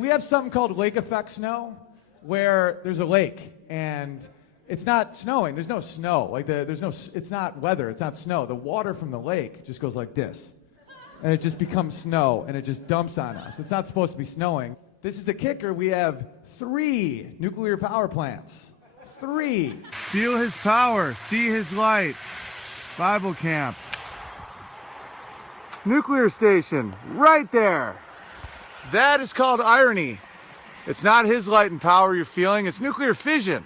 We have something called lake effect snow, where there's a lake and it's not snowing. There's no snow. Like it's not weather. It's not snow. The water from the lake just goes like this, and it just becomes snow, and it just dumps on us. It's not supposed to be snowing. This is the kicker. We have 3 nuclear power plants. 3. Feel his power. See his light. Bible camp. Nuclear station. Right there. That is called irony. It's not his light and power you're feeling. It's nuclear fission.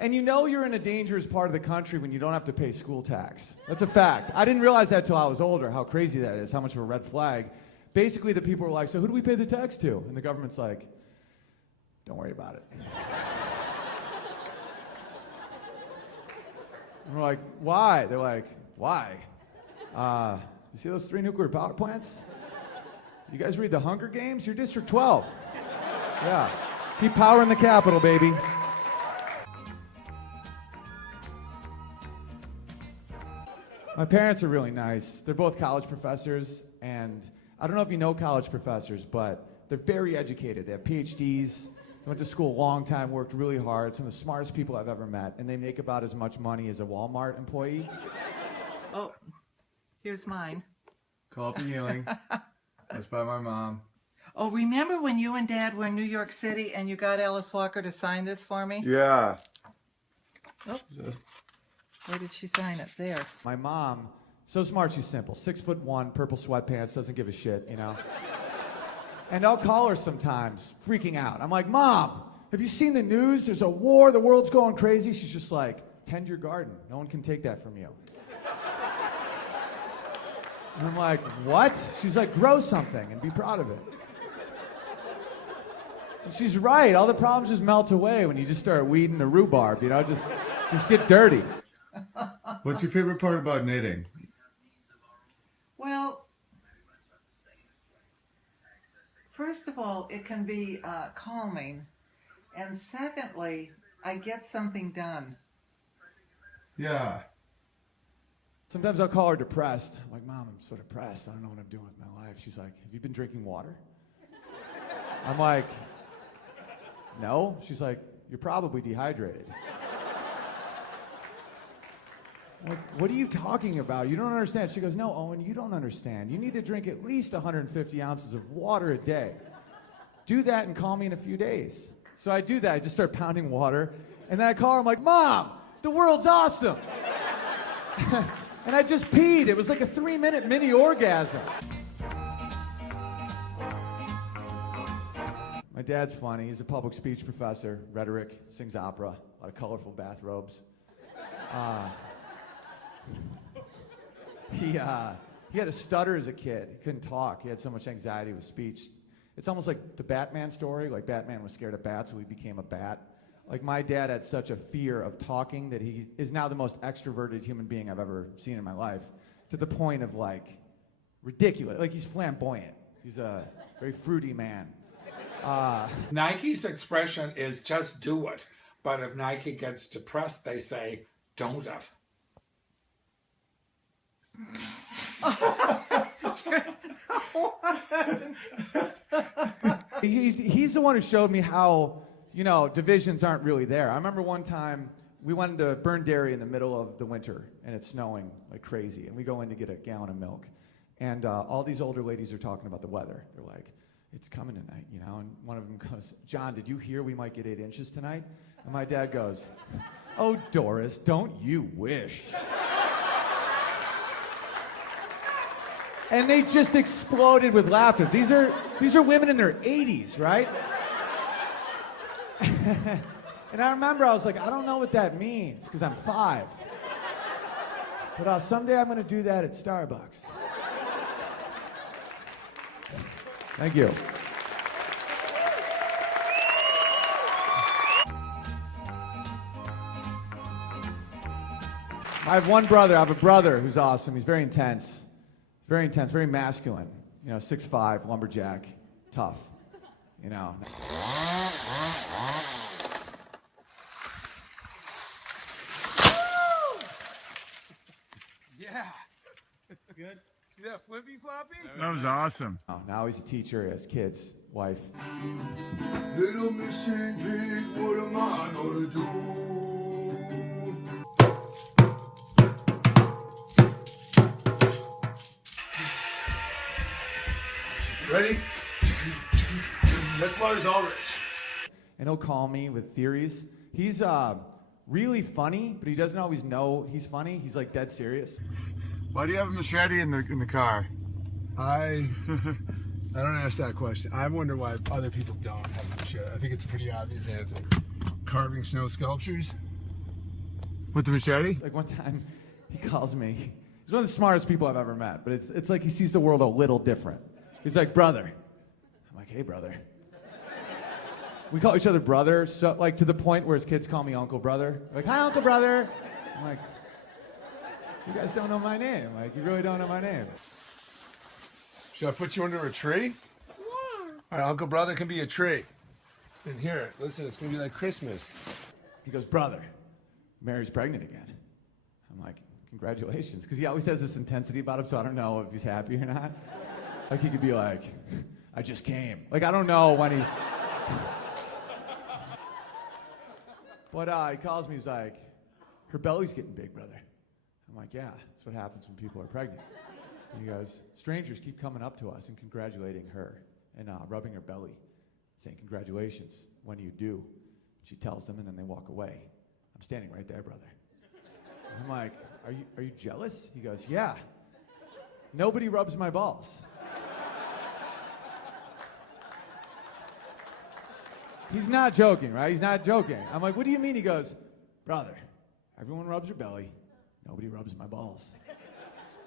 And you know you're in a dangerous part of the country when you don't have to pay school tax. That's a fact. I didn't realize that till I was older, how crazy that is, how much of a red flag. Basically, the people are like, so who do we pay the tax to? And the government's like, don't worry about it. And we're like, why? They're like, why? You see those 3 nuclear power plants? You guys read The Hunger Games? You're District 12. Yeah. Keep powering the Capitol, baby. My parents are really nice. They're both college professors, and I don't know if you know college professors, but they're very educated. They have PhDs. They went to school a long time, worked really hard. Some of the smartest people I've ever met, and they make about as much money as a Walmart employee. Oh, here's mine. Call for healing. That's by my mom. Oh, remember when you and Dad were in New York City and you got Alice Walker to sign this for me? Yeah. Oh, where did she sign it? There. My mom, so smart, she's simple. 6'1", purple sweatpants, doesn't give a shit, you know? And I'll call her sometimes, freaking out. I'm like, Mom, have you seen the news? There's a war, the world's going crazy. She's just like, tend your garden. No one can take that from you. And I'm like, what? She's like, grow something and be proud of it. And she's right. All the problems just melt away when you just start weeding the rhubarb, you know? Just get dirty. What's your favorite part about knitting? Well, first of all, it can be calming. And secondly, I get something done. Yeah. Sometimes I'll call her depressed. I'm like, Mom, I'm so depressed. I don't know what I'm doing with my life. She's like, have you been drinking water? I'm like, no. She's like, you're probably dehydrated. I'm like, what are you talking about? You don't understand. She goes, no, Owen, you don't understand. You need to drink at least 150 ounces of water a day. Do that and call me in a few days. So I do that. I just start pounding water. And then I call her. I'm like, Mom, the world's awesome. And I just peed. It was like a 3-minute mini orgasm. My dad's funny. He's a public speech professor, rhetoric, sings opera, a lot of colorful bathrobes. He had a stutter as a kid. He couldn't talk. He had so much anxiety with speech. It's almost like the Batman story. Like Batman was scared of bats, so he became a bat. Like my dad had such a fear of talking that he is now the most extroverted human being I've ever seen in my life, to the point of like ridiculous. Like he's flamboyant. He's a very fruity man. Nike's expression is just do it. But if Nike gets depressed, they say, don't it. He's the one who showed me how, you know, divisions aren't really there. I remember one time we went to Burn Dairy in the middle of the winter, and it's snowing like crazy, and we go in to get a gallon of milk, and all these older ladies are talking about the weather. They're like, it's coming tonight, you know, and one of them goes, John, did you hear we might get 8 inches tonight? And my dad goes, oh, Doris, don't you wish? And they just exploded with laughter. These are women in their 80s, right? And I remember I was like, I don't know what that means, because I'm 5. But someday I'm going to do that at Starbucks. Thank you. I have one brother. I have a brother who's awesome. He's very intense. Very intense, very masculine. You know, 6'5", lumberjack, tough. You know. Yeah. Good. See that flippy floppy? That was awesome. Oh, now he's a teacher, he has kids, wife. Little missing pig, what am I gonna do? Ready? That's Lars Ulrich. And he'll call me with theories. He's really funny, but he doesn't always know he's funny. He's like dead serious. Why do you have a machete in the car? I don't ask that question. I wonder why other people don't have a machete. I think it's a pretty obvious answer. Carving snow sculptures. With the machete? Like one time, he calls me. He's one of the smartest people I've ever met, but it's like he sees the world a little different. He's like, brother. I'm like, hey, brother. We call each other brother, so like to the point where his kids call me Uncle Brother. Like, hi, Uncle Brother. I'm like, you guys don't know my name. Like, you really don't know my name. Should I put you under a tree? Yeah. All right, Uncle Brother can be a tree. And here, listen, it's gonna be like Christmas. He goes, brother, Mary's pregnant again. I'm like, congratulations. Because he always has this intensity about him, so I don't know if he's happy or not. Like, he could be like, I just came. Like, I don't know when he's... But he calls me, he's like, her belly's getting big, brother. I'm like, yeah, that's what happens when people are pregnant. And he goes, strangers keep coming up to us and congratulating her and rubbing her belly, saying, congratulations, when do you do? She tells them, and then they walk away. I'm standing right there, brother. And I'm like, are you jealous? He goes, yeah. Nobody rubs my balls. He's not joking, right? He's not joking. I'm like, what do you mean? He goes, brother, everyone rubs her belly. Nobody rubs my balls.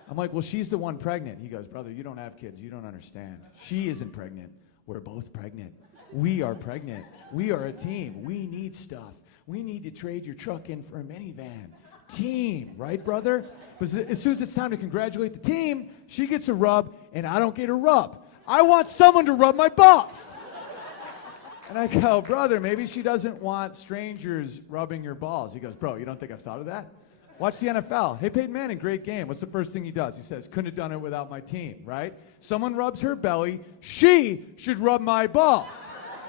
I'm like, well, she's the one pregnant. He goes, brother, you don't have kids. You don't understand. She isn't pregnant. We're both pregnant. We are pregnant. We are a team. We need stuff. We need to trade your truck in for a minivan. Team, right, brother? But as soon as it's time to congratulate the team, she gets a rub, and I don't get a rub. I want someone to rub my balls. And I go, brother, maybe she doesn't want strangers rubbing your balls. He goes, bro, you don't think I've thought of that? Watch the NFL. Hey, Peyton Manning, great game. What's the first thing he does? He says, couldn't have done it without my team, right? Someone rubs her belly. She should rub my balls.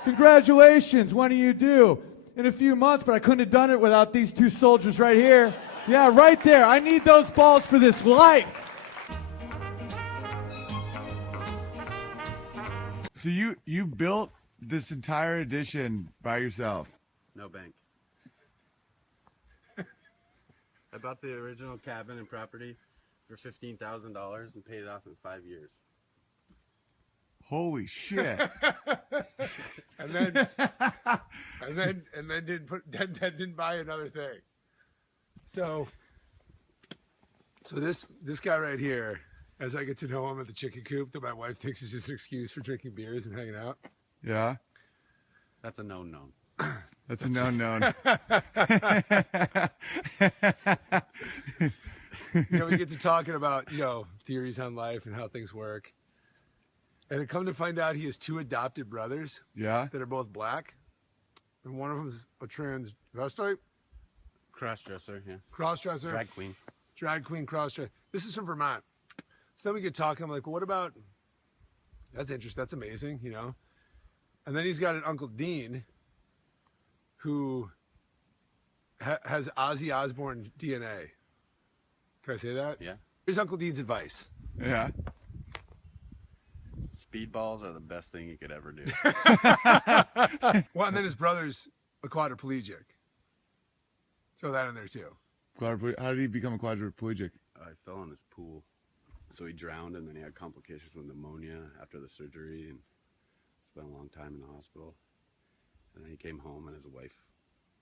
Congratulations. When do you do? In a few months, but I couldn't have done it without these two soldiers right here. Yeah, right there. I need those balls for this life. So you built this entire edition by yourself? No bank. I bought the original cabin and property for $15,000 and paid it off in 5 years. Holy shit. And then didn't buy another thing. So this guy right here, as I get to know him at the chicken coop, that my wife thinks is just an excuse for drinking beers and hanging out. Yeah? That's a known. That's a known. We get to talking about, theories on life and how things work. And I come to find out he has two adopted brothers. Yeah? That are both black. And one of them is a transvestite. Crossdresser, yeah. Crossdresser. Drag queen, crossdresser. This is from Vermont. So then we get talking. I'm like, well, what about... That's interesting. That's amazing, And then he's got an Uncle Dean who has Ozzy Osbourne DNA. Can I say that? Yeah. Here's Uncle Dean's advice. Yeah. Speedballs are the best thing you could ever do. Well, and then his brother's a quadriplegic. Throw that in there too. How did he become a quadriplegic? I fell in his pool. So he drowned, and then he had complications with pneumonia after the surgery, and spent a long time in the hospital. And then he came home, and his wife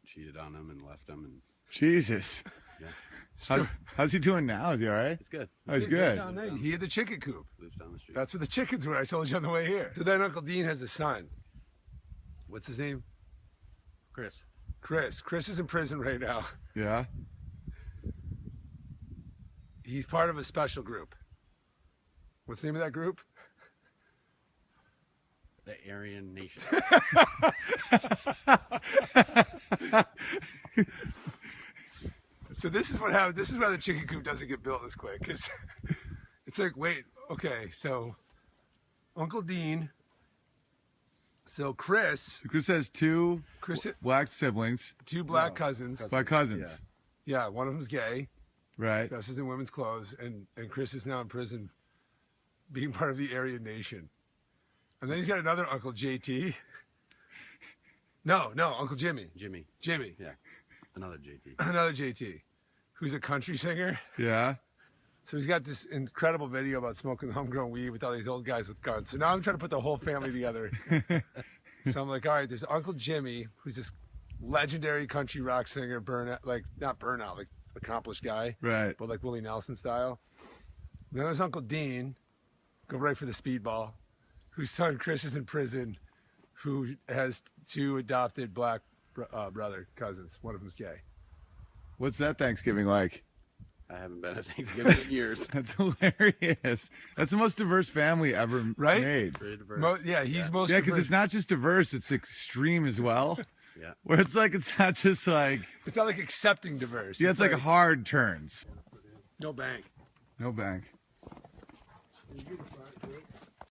cheated on him and left him. And Jesus. Yeah. How's he doing now? Is he all right? It's good. Oh, he's good. Down there. He had the chicken coop. Lives down the street. That's where the chickens were. I told you on the way here. So then Uncle Dean has a son. What's his name? Chris. Chris is in prison right now. Yeah? He's part of a special group. What's the name of that group? The Aryan Nation. So this is what happened. This is why the chicken coop doesn't get built this quick. It's like, wait, okay, so Uncle Dean. So Chris has two Chris black siblings two black cousins. by cousins, Yeah, one of them's gay. right? Dresses in women's clothes, and Chris is now in prison, being part of the Aryan Nation. And then he's got another Uncle JT. No, Uncle Jimmy. Jimmy. Yeah, Another JT. another JT, who's a country singer. Yeah. So he's got this incredible video about smoking homegrown weed with all these old guys with guns. So now I'm trying to put the whole family together. So I'm like, all right, there's Uncle Jimmy, who's this legendary country rock singer, not burnout, like accomplished guy, Right. but like Willie Nelson style. Then there's Uncle Dean, go right for the speedball, whose son Chris is in prison, who has two adopted black brother cousins. One of them's gay. What's that Thanksgiving like? I haven't been at Thanksgiving in years. That's hilarious. That's the most diverse family ever Right? made. Very diverse. He's most Yeah, because diverse. it's not just diverse; it's extreme as well. Yeah. Where it's like it's not just like It's not like accepting diverse. it's like hard turns. no bank. No bank.